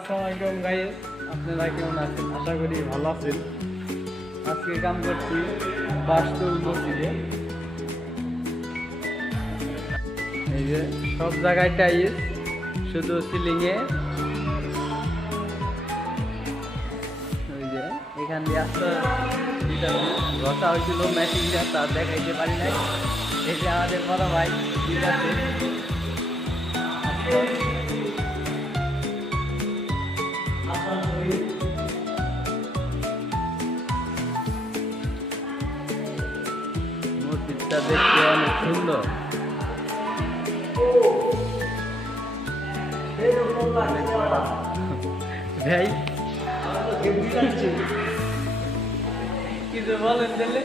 আসসালামু আলাইকুম গাইস, আপনারা কেমন আছেন? আশা করি ভালো আছেন। আজকে কাম করছি বাস্তুল মসজিদে। এই যে সব জায়গায় টাইলস, শুধু সিলিংয়ে ওই যে এখান দিয়ে আসতে ঘষা হয়েছিল মেশিনটা, তা দেখাইতে পারি নাই। এই যে আমাদের বড় ভাই ঠিক আছে। মসজিদটা দেখতে অনেক সুন্দর। ভাই কিছু বলেন তাহলে।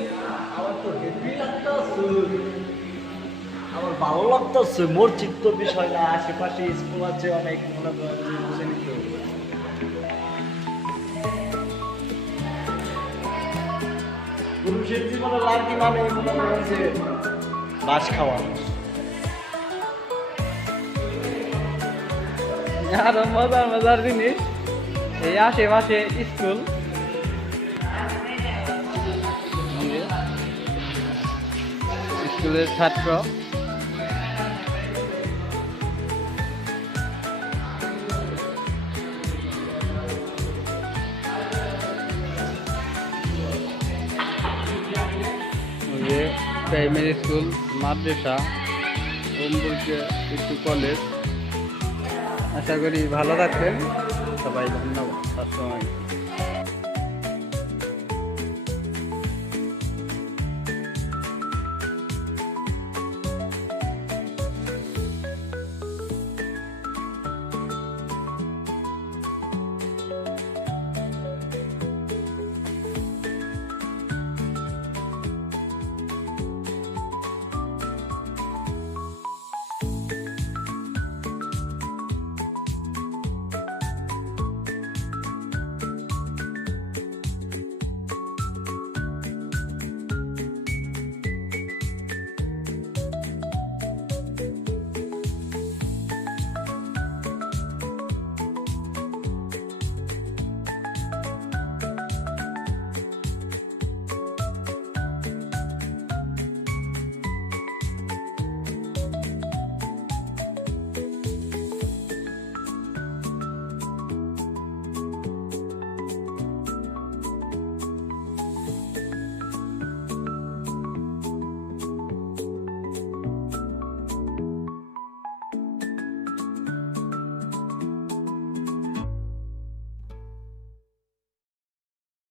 আমার ভালো লাগতেছে। মসজিদ তো বিষয় না, আশেপাশে স্কুল আছে অনেক, মনে করেন যে বুঝে নিতে হবে। পুরুষের জীবনে লাগি মানে মনে করেন যে বাস খাওয়া। আরো মজার মজার জিনিস, এই আশেপাশে স্কুল, স্কুলের ছাত্র। প্রাইমারি স্কুল, মাদ্রাসা, একটু কলেজ। আশা করি ভালো থাকবেন সবাই। ধন্যবাদ। আসসালামু আলাইকুম।